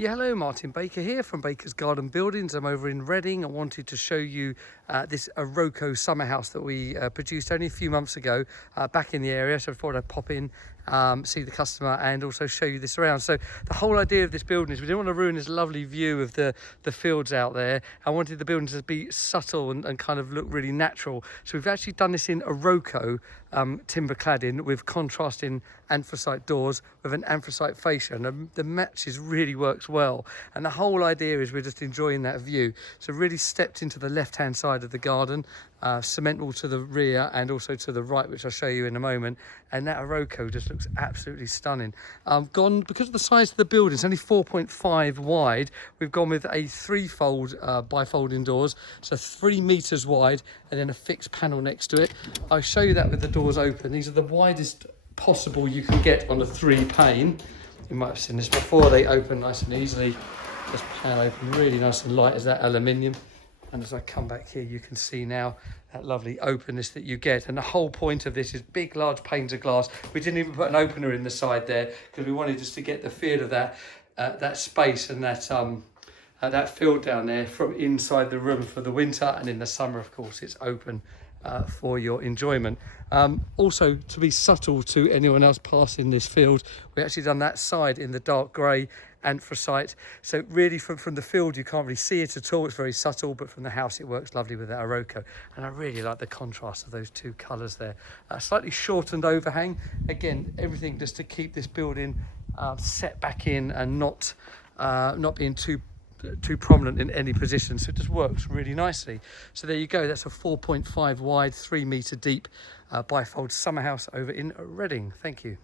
Yeah, hello, Martin Baker here from Baker's Garden Buildings. I'm over in Reading. I wanted to show you this Iroko summer house that we produced only a few months ago back in the area. So I thought I'd pop in, see the customer and also show you this around. So the whole idea of this building is we didn't want to ruin this lovely view of the fields out there. I wanted the building to be subtle and kind of look really natural. So we've actually done this in Iroko timber cladding with contrasting anthracite doors with an anthracite fascia, and the matches really works well. And the whole idea is we're just enjoying that view. So really stepped into the left hand side of the garden, cement wall to the rear and also to the right, which I'll show you in a moment. And that Iroko just looks absolutely stunning. Because of the size of the building, it's only 4.5 wide. We've gone with a threefold bifolding doors, so 3 meters wide, and then a fixed panel next to it. I'll show you that with the doors open. These are the widest possible you can get on a 3-pane. You might have seen this before. They open nice and easily. Just pan open, really nice and light as that aluminium. And as I come back here, you can see now that lovely openness that you get. And the whole point of this is big, large panes of glass. We didn't even put an opener in the side there because we wanted just to get the feel of that space and that field down there from inside the room for the winter. And in the summer, of course, it's open for your enjoyment. Also, to be subtle to anyone else passing this field, we actually done that side in the dark grey anthracite. So really from the field you can't really see it at all. It's very subtle, but from the house it works lovely with that Iroko. And I really like the contrast of those two colours there. Slightly shortened overhang. Again, everything just to keep this building set back in and not being too prominent in any position, so it just works really nicely. So there you go, that's a 4.5 wide, 3 meter deep bifold summer house over in Reading. Thank you.